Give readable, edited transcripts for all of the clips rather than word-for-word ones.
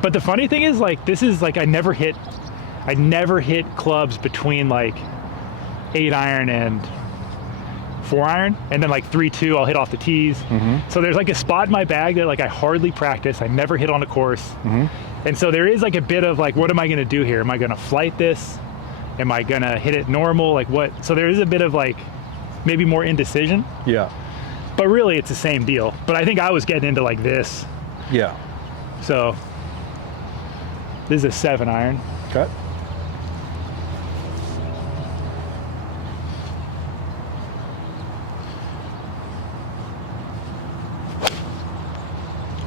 But the funny thing is, like, this is like I never hit clubs between like 8-iron and 4-iron, and then like 3-2 I'll hit off the tees. So there's like a spot in my bag that like I hardly practice. I never hit on a course. And so there is like a bit of like, what am I gonna do here? Am I gonna flight this? Am I gonna hit it normal? Like what? So there is a bit of like maybe more indecision. Yeah. But really it's the same deal. But I think I was getting into like this. Yeah. So this is a 7-iron. Okay.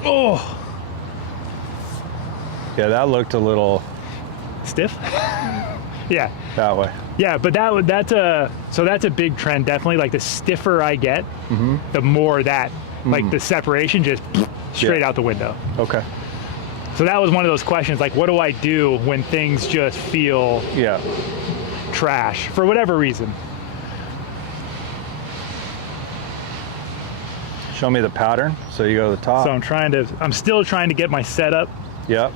Oh. Yeah, that looked a little Stiff? Yeah. that way. Yeah, but that's a big trend, definitely. Like the stiffer I get, the more that, like the separation just straight out the window. Okay. So that was one of those questions, like what do I do when things just feel trash for whatever reason? Show me the pattern. So you go to the top. So I'm still trying to get my setup. Yep.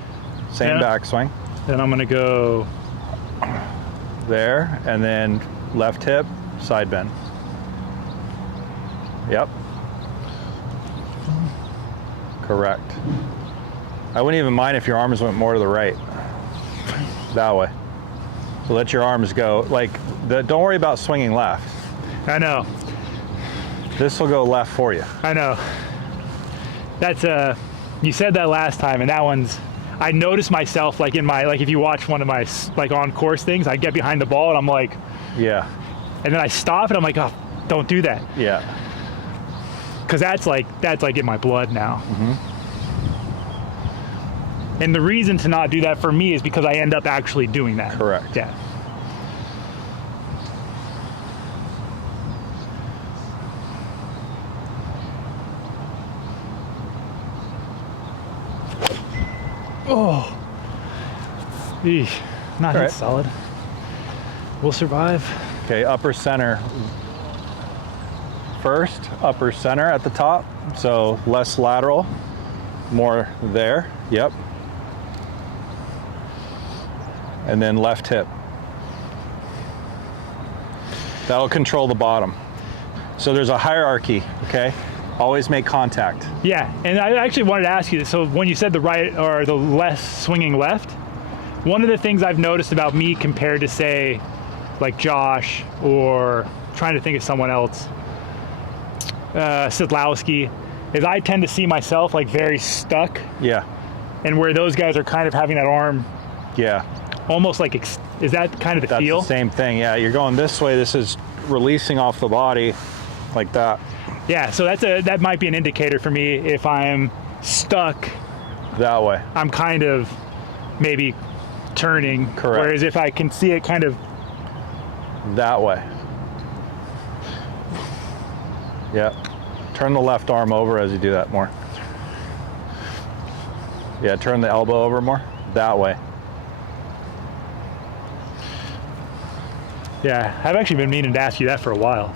Same backswing. Then I'm gonna go there, and then left hip, side bend. Yep. Correct. I wouldn't even mind if your arms went more to the right. That way. So let your arms go. Like, don't worry about swinging left. I know. This will go left for you. I know. That's you said that last time, and that one's, I noticed myself like in my, like if you watch one of my like on course things, I get behind the ball and I'm like, yeah. And then I stop and I'm like, oh, don't do that. Yeah. Cause that's like in my blood now. And the reason to not do that for me is because I end up actually doing that. Correct. Yeah. Oh, eesh. Not hit solid. We'll survive. Okay, upper center first, upper center at the top. So less lateral, more there. Yep. And then left hip. That'll control the bottom. So there's a hierarchy, okay? Always make contact. Yeah, and I actually wanted to ask you this. So when you said the right or the less swinging left, one of the things I've noticed about me compared to say like Josh, or trying to think of someone else, Sidlowski, is I tend to see myself like very stuck. Yeah. And where those guys are kind of having that arm. Yeah. Almost like, is that kind of the feel? That's the same thing, yeah. You're going this way, this is releasing off the body like that. Yeah, so that might be an indicator for me if I'm stuck. That way. I'm kind of maybe turning. Correct. Whereas if I can see it kind of that way. Yeah. Turn the left arm over as you do that more. Yeah, turn the elbow over more. That way. Yeah, I've actually been meaning to ask you that for a while.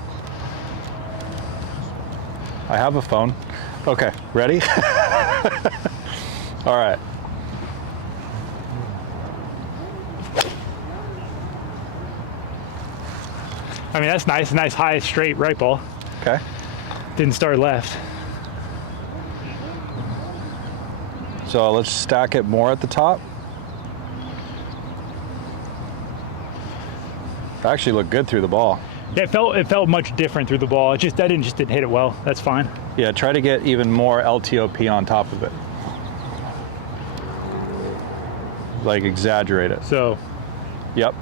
I have a phone. Okay, ready? All right. I mean, that's nice. A nice high, straight right ball. Okay. Didn't start left. So let's stack it more at the top. Actually looked good through the ball. Yeah, it felt much different through the ball. It just didn't hit it well. That's fine. Yeah, try to get even more LTOP on top of it. Like exaggerate it. So. Yep.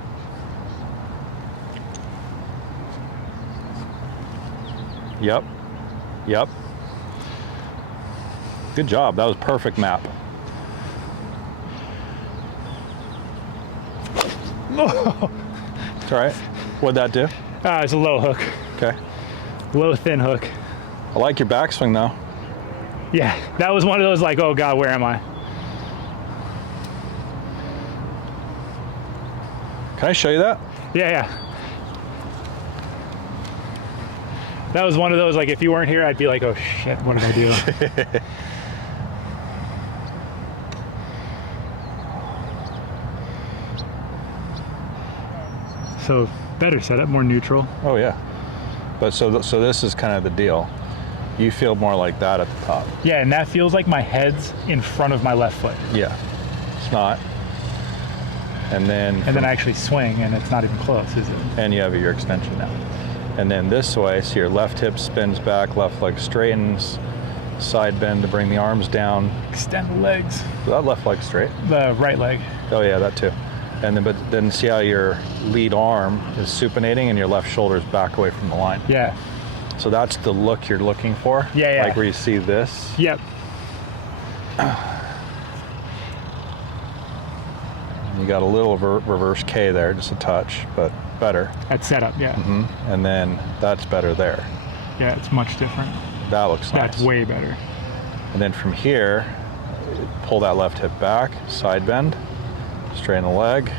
Yep. Yep. Good job. That was perfect map. It's all right. What'd that do? It's a low hook. Okay. Low, thin hook. I like your backswing though. Yeah, that was one of those like, oh God, where am I? Can I show you that? Yeah, yeah. That was one of those, like, if you weren't here, I'd be like, oh shit, what did I do? So better setup, more neutral. Oh yeah. But so this is kind of the deal. You feel more like that at the top. Yeah, and that feels like my head's in front of my left foot. Yeah. It's not. And then I actually swing, and it's not even close, is it? And you have your extension now. And then this way, so your left hip spins back, left leg straightens, side bend to bring the arms down. Extend the legs. Is that left leg straight? The right leg. Oh yeah, that too. And then, but then see how your lead arm is supinating and your left shoulder is back away from the line. Yeah. So that's the look you're looking for. Yeah, yeah. Like where you see this. Yep. You got a little reverse K there, just a touch, but better. That's setup, yeah. Mm-hmm. And then that's better there. Yeah, it's much different. That looks nice. That's way better. And then from here, pull that left hip back, side bend, straighten the leg.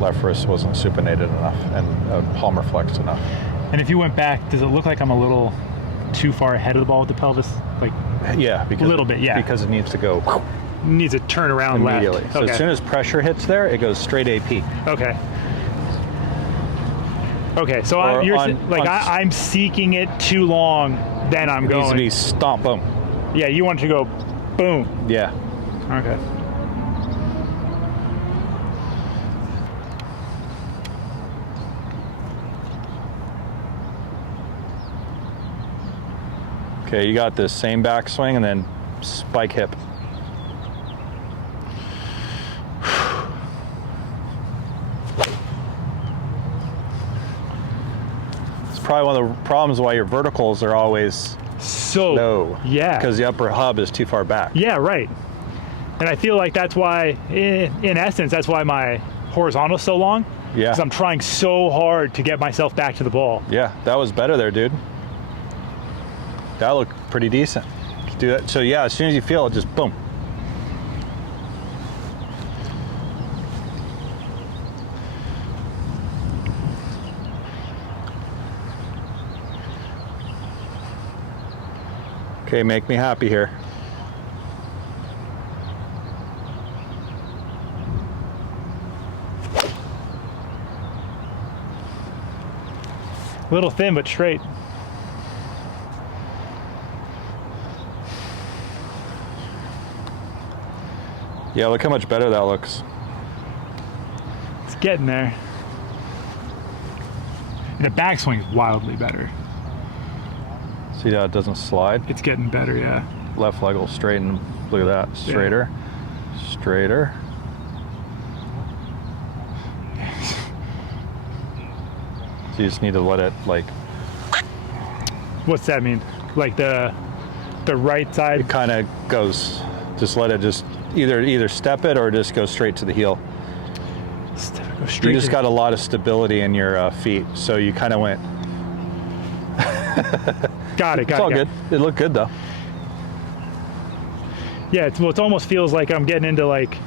Left wrist wasn't supinated enough and palmar flexed enough. And if you went back, does it look like I'm a little too far ahead of the ball with the pelvis? Like, yeah, because a little bit, yeah. Because it needs to go needs to turn around immediately. left. So Okay. as soon as pressure hits there, it goes straight AP. Okay. Okay, so I'm seeking it too long, then I'm going. It needs to be stomp, boom. Yeah, you want to go boom. Yeah. Okay. Okay, you got this same backswing and then spike hip. It's probably one of the problems why your verticals are always so low. Yeah. Because the upper hub is too far back. Yeah, right. And I feel like that's why, in essence, that's why my horizontal's so long. Yeah. Because I'm trying so hard to get myself back to the ball. Yeah, that was better there, dude. That looked pretty decent. Do that. So yeah, as soon as you feel it, just boom. Okay, make me happy here. A little thin, but straight. Yeah, look how much better that looks. It's getting there. And the backswing is wildly better. See how it doesn't slide? It's getting better, yeah. Left leg will straighten. Look at that. Straighter. Yeah. Straighter. So you just need to let it like. What's that mean? Like the right side? It kind of goes. Just let it just either step it or just go straight to the heel. Go straight. You just got a lot of stability in your feet, so you kind of went. Got it. It's all good. It looked good though. Yeah, it almost feels like I'm getting into like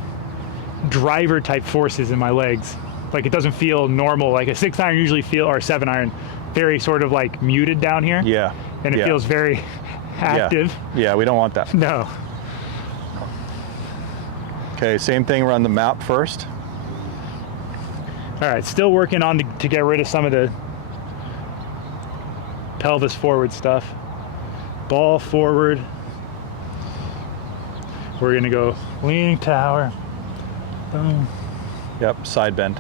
driver type forces in my legs. Like it doesn't feel normal. Like a 6-iron usually or 7-iron, very sort of like muted down here. Yeah. And it feels very active. Yeah, we don't want that. No. Okay, same thing. Run the map first. All right, still working on to get rid of some of the pelvis forward stuff. Ball forward. We're gonna go leaning tower. Boom. Yep, side bend.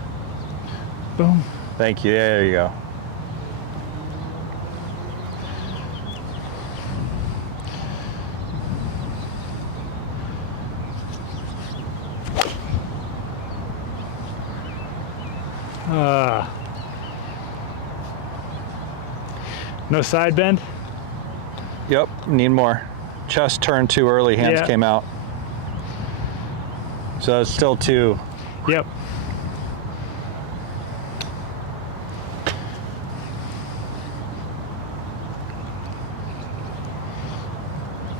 Boom. Thank you. There you go. No side bend? Yep, need more. Chest turned too early, hands came out. So it's still too. Yep.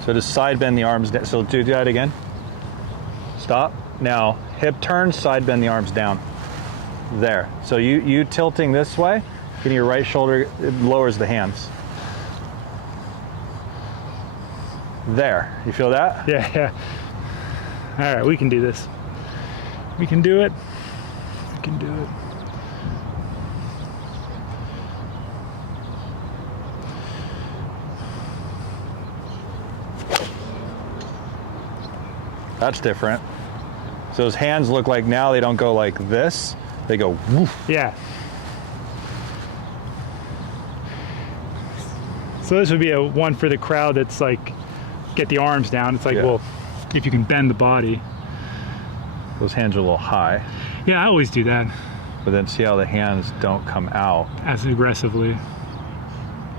So just side bend the arms down. So do that again. Stop. Now hip turn, side bend the arms down. There. So you tilting this way, getting your right shoulder, it lowers the hands. There. You feel that? Yeah, yeah. All right, we can do this. We can do it. We can do it. That's different. So those hands look like now they don't go like this, they go woof. Yeah. So this would be a one for the crowd that's like, get the arms down. It's like, Yeah. well, if you can bend the body. Those hands are a little high, Yeah, I always do that but then see how the hands don't come out, as aggressively.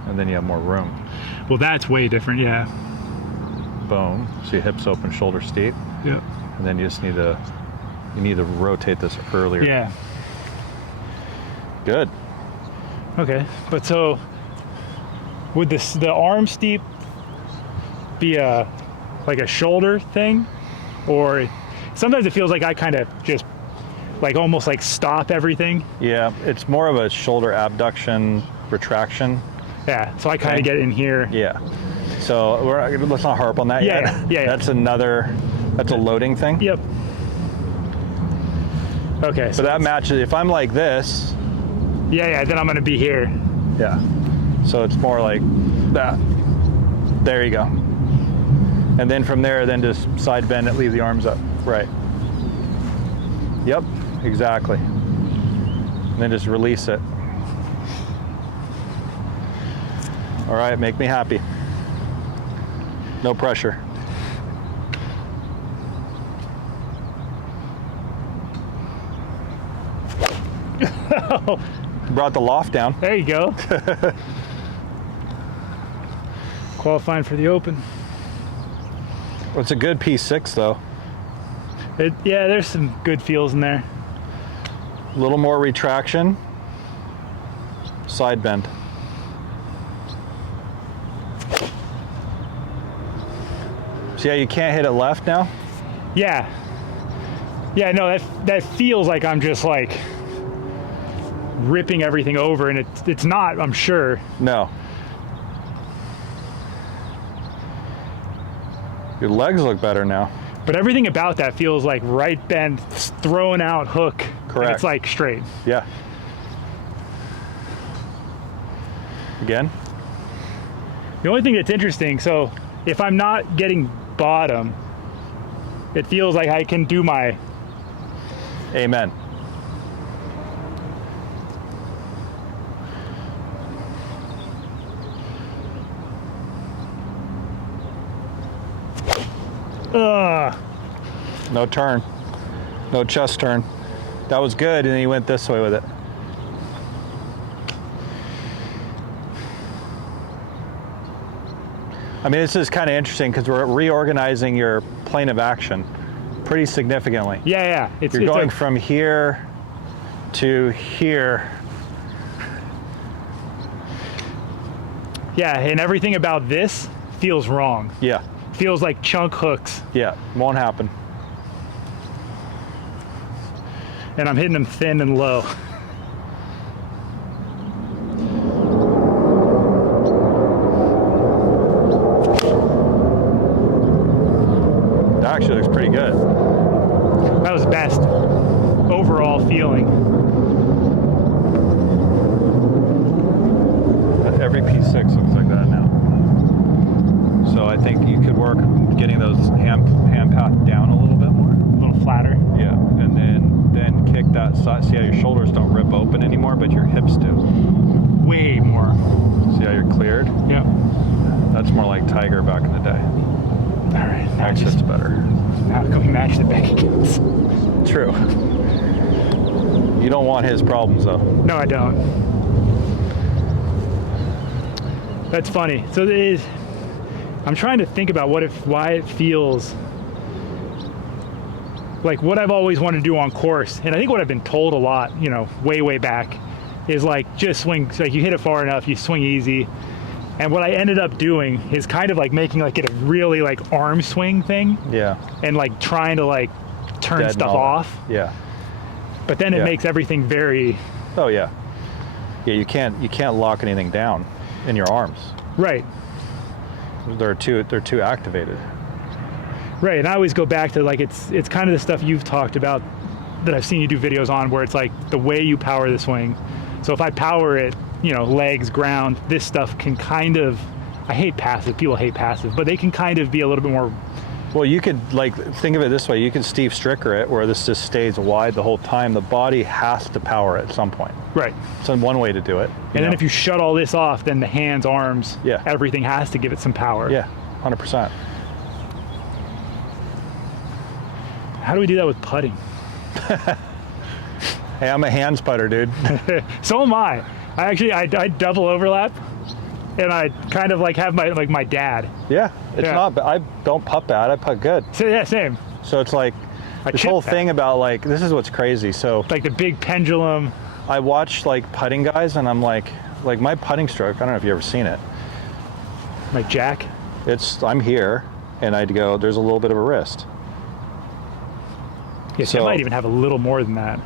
and then you have more room. Well, that's way different, yeah. Boom. So your hips open, shoulders steep, Yep. and then you just need to rotate this earlier. Yeah. Good. Okay, but so would the arm steep be like a shoulder thing, or sometimes it feels like I kind of just like almost like stop everything. Yeah, it's more of a shoulder abduction retraction. Yeah, so I kind of Okay. get in here. Yeah. So let's not harp on that Yeah, yet. yeah. That's a loading thing. Yep. Okay, So that matches, if I'm like this, yeah, then I'm gonna be here. yeah. So it's more like that. There you go. And then from there, then just side bend it, leave the arms up. Right. Yep, exactly. And then just release it. All right, make me happy. No pressure. Brought the loft down. There you go. Qualifying for the Open. Well, it's a good P6 though. Yeah, there's some good feels in there. A little more retraction. Side bend. See how you can't hit it left now? Yeah. Yeah, no, that feels like I'm just like ripping everything over, and it's not, I'm sure. No. Your legs look better now. But everything about that feels like right bend, thrown out hook. And Correct. it's like straight. Yeah. Again? The only thing that's interesting, so if I'm not getting bottom, it feels like I can do my, Amen. No turn. No chest turn. That was good, and then you went this way with it. I mean, this is kind of interesting because we're reorganizing your plane of action pretty significantly. yeah. You're going from here to here. Yeah, and everything about this feels wrong. Yeah, Feels like chunk hooks, yeah, won't happen. and I'm hitting them thin and low. That actually looks pretty good. That was best overall feeling. Every P6 looks like that now. So I think you could work getting those hand path down a little bit more. A little flatter. Yeah, and then kick that side. See how your shoulders don't rip open anymore, but your hips do. Way more. See how you're cleared? Yep. That's more like Tiger back in the day. All right. Now That's just better. how can we match the Becky kills? True. You don't want his problems though. No, I don't. That's funny. So it is. I'm trying to think about why it feels like what I've always wanted to do on course, and I think what I've been told a lot, way back, is like just swing. Like you hit it far enough, you swing easy. And what I ended up doing is kind of like making like it a really like arm swing thing, Yeah. and like trying to like turn Deaden stuff all that. off. Yeah. But then it Yeah. makes everything very Oh yeah. Yeah, you can't lock anything down in your arms. right. They're too activated. Right, and I always go back to like it's kind of the stuff you've talked about that I've seen you do videos on, where it's like the way you power the swing. So if I power it, legs, ground, this stuff can kind of, I hate passive, people hate passive, but they can kind of be a little bit more Well, you could like think of it this way. You can Steve Stricker it where this just stays wide the whole time. The body has to power at some point. Right. So one way to do it. And then if you shut all this off, then the hands, arms, Yeah. everything has to give it some power. Yeah, 100%. How do we do that with putting? Hey, I'm a hands putter, dude. So am I. I double overlap, and I kind of like have my dad. Yeah, it's Yeah. not bad. I don't putt bad. I putt good. So yeah, same. So it's like this chip whole that. thing about like this is what's crazy. So Like the big pendulum. I watch like putting guys, and I'm like my putting stroke. I don't know if you've ever seen it. My jack. I'm here, and I'd go. There's a little bit of a wrist. Yes, So- I might even have a little more than that.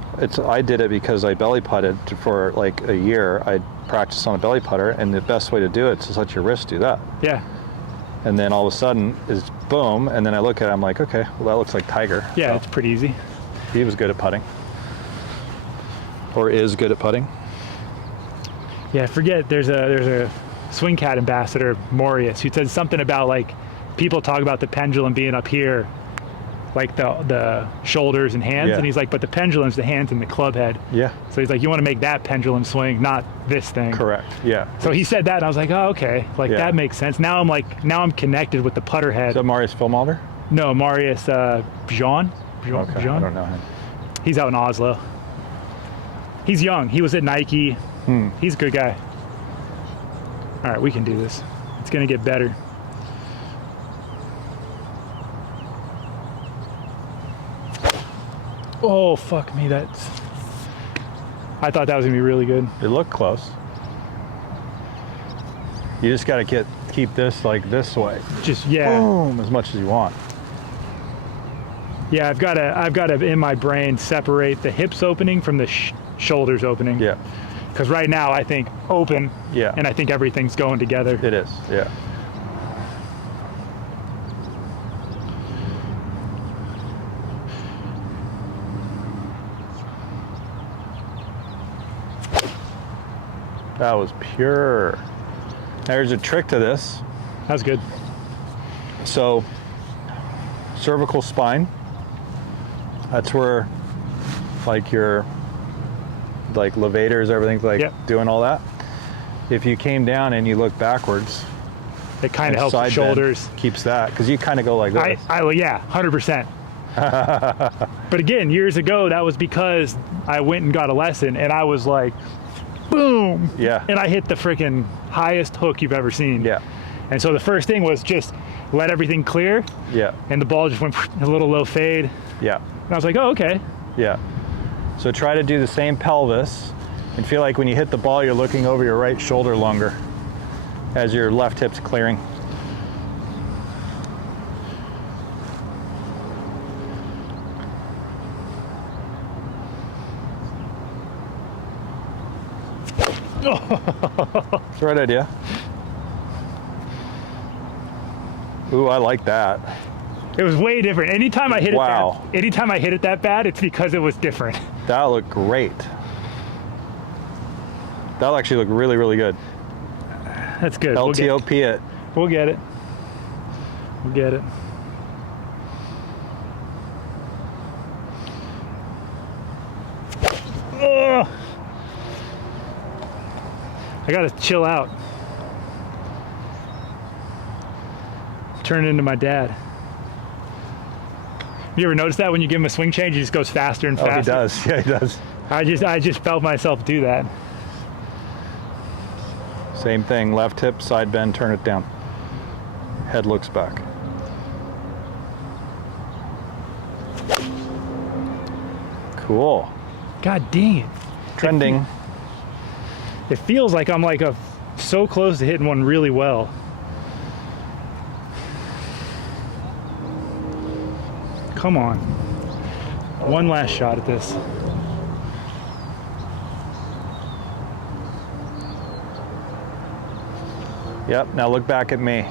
I did it because I belly putted for like a year. I practiced on a belly putter, and the best way to do it is to let your wrist do that. Yeah. And then all of a sudden is boom, and then I look at it, I'm like, okay, well that looks like Tiger. Yeah, So it's pretty easy. he was good at putting, or is good at putting. Yeah, I forget. There's a swing cat ambassador, Morius, who said something about like people talk about the pendulum being up here, like the shoulders and hands, Yeah. and he's like, but the pendulum's the hands and the club head. Yeah, So he's like, you want to make that pendulum swing, not this thing. correct. Yeah. So he said that, and I was like, oh, okay, like Yeah. that makes sense. Now I'm connected with the putter head. Is that Marius Filmalder? No, Marius Jean. Okay, I don't know him. He's out in Oslo. He's young. He was at Nike. He's a good guy. All right, we can do this. It's gonna get better. Oh, fuck me, I thought that was gonna be really good. It looked close. You just got to keep this like this way, Just, yeah. boom, as much as you want. Yeah, I've got to in my brain separate the hips opening from the shoulders opening. Yeah, Because right now I think open, yeah. and I think everything's going together. It is. Yeah. That was pure. There's a trick to this. That was good. So, cervical spine, that's where like your like levators, everything's like Yep. doing all that. If you came down and you look backwards, It kind of and helps the side bend shoulders. keeps that, because you kind of go like this. Yeah, 100%. But again, years ago, that was because I went and got a lesson, and I was like, boom. Yeah. And I hit the freaking highest hook you've ever seen. Yeah, And so the first thing was just let everything clear, yeah, and the ball just went a little low fade. yeah, And I was like, oh, okay. yeah. So try to do the same pelvis and feel like when you hit the ball, you're looking over your right shoulder longer as your left hip's clearing. That's the right idea. Ooh, I like that. It was way different. Anytime I hit Wow. it that bad, it's because it was different. That looked great. That'll actually look really, really good. That's good. LTOP it. We'll get it. We'll get it. Ugh. I gotta chill out. Turn into my dad. You ever notice that when you give him a swing change, he just goes faster and Oh, faster? he does. Yeah, he does. I just felt myself do that. Same thing. Left hip, side bend, turn it down. Head looks back. Cool. God dang it. Trending. It feels like I'm like so close to hitting one really well. Come on. One last shot at this. Yep. Now look back at me.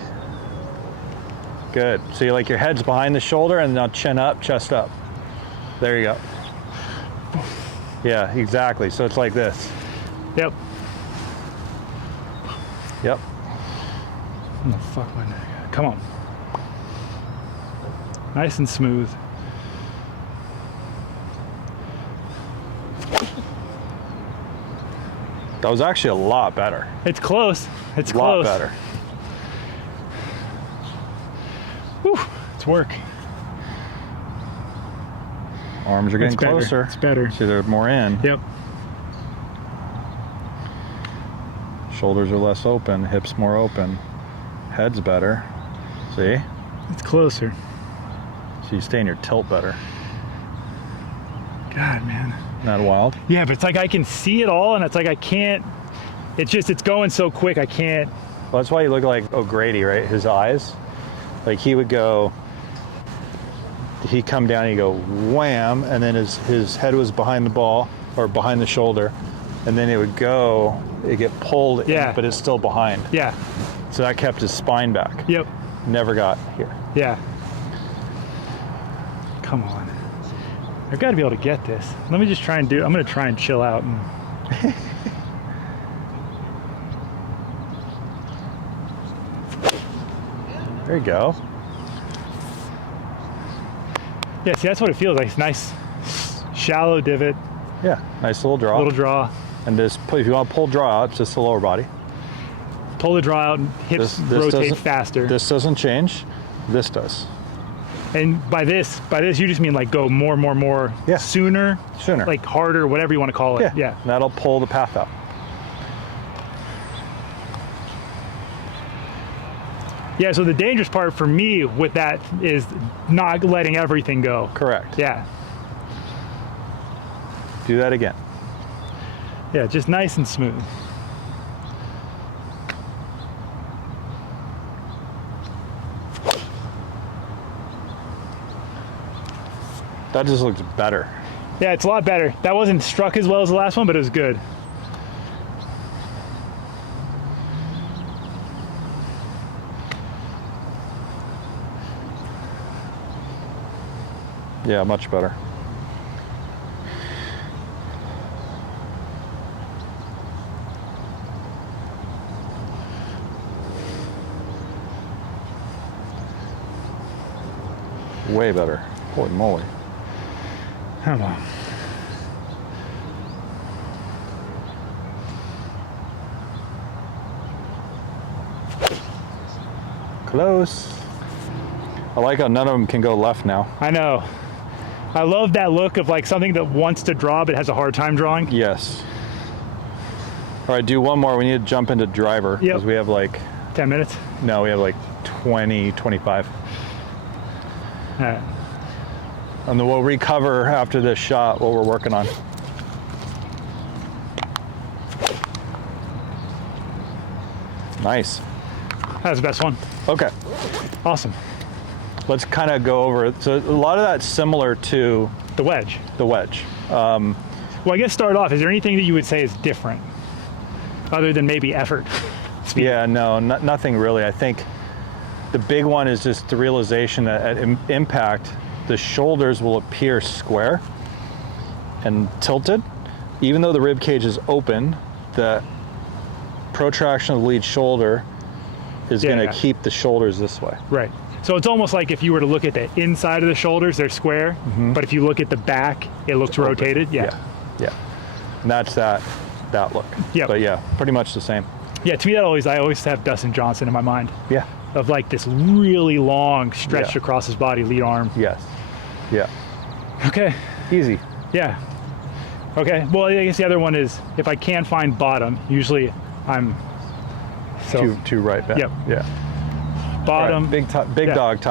Good. So you like your head's behind the shoulder and now chin up, chest up. There you go. Yeah, exactly. So it's like this. Yep. Yep. Oh, fuck my neck. Come on. Nice and smooth. That was actually a lot better. It's close. It's A lot close. better. Whew, it's work. Arms are getting It's better. closer. It's better. See, they're more in. Yep. Shoulders are less open, hips more open, head's better. See? It's closer. So you stay in your tilt better. God, man. Isn't that wild? Yeah, but it's like I can see it all, and it's like I can't. It's just, it's going so quick, I can't. Well, that's why you look like O'Grady, right? His eyes. Like he would go, he'd come down and he'd go wham, and then his head was behind the ball, or behind the shoulder, and then it would go, it'd get pulled Yeah. in, but it's still behind. Yeah. So that kept his spine back. Yep. Never got here. Yeah. Come on. I've got to be able to get this. Let me just try and I'm going to try and chill out. And There you go. yeah, see, that's what it feels like. It's nice, shallow divot, Yeah, nice little draw. little draw. And just if you want to pull draw out, it's just the lower body. Pull the draw out, and hips This rotate doesn't- faster. This doesn't change. This does. And by this, you just mean like go more, Yeah. sooner, Sooner. like harder, whatever you want to call it. Yeah. And that'll pull the path out. Yeah, so the dangerous part for me with that is not letting everything go. Correct. Yeah. Do that again. Yeah, just nice and smooth. That just looks better. Yeah, it's a lot better. That wasn't struck as well as the last one, but it was good. Yeah, much better. Way better. Holy moly. Come on. Close. I like how none of them can go left now. I know. I love that look of like something that wants to draw but has a hard time drawing. Yes. All right, do one more. We need to jump into driver Yep. because we have like, 10 minutes. no, we have like 20, 25. All right. And then we'll recover after this shot what we're working on. Nice. That was the best one. Okay, Awesome. let's kind of go over it. So a lot of that's similar to The wedge. the wedge. Well, I guess start off, is there anything that you would say is different other than maybe effort? Speed. Yeah, no, nothing really. I think the big one is just the realization that at impact, the shoulders will appear square and tilted. Even though the rib cage is open, the protraction of the lead shoulder is going to keep the shoulders this way. Right. So it's almost like if you were to look at the inside of the shoulders, they're square, but if you look at the back, it looks rotated. Yeah. Yeah. And that's that look. Yep. But yeah, pretty much the same. Yeah, to me I always have Dustin Johnson in my mind Yeah. of like this really long stretched Yeah. across his body lead arm. Yes. Yeah. Okay. Easy. Yeah. Okay. Well, I guess the other one is if I can't find bottom, usually I'm Two right back. Yep. Yeah. bottom. All right, big Yeah. dog time.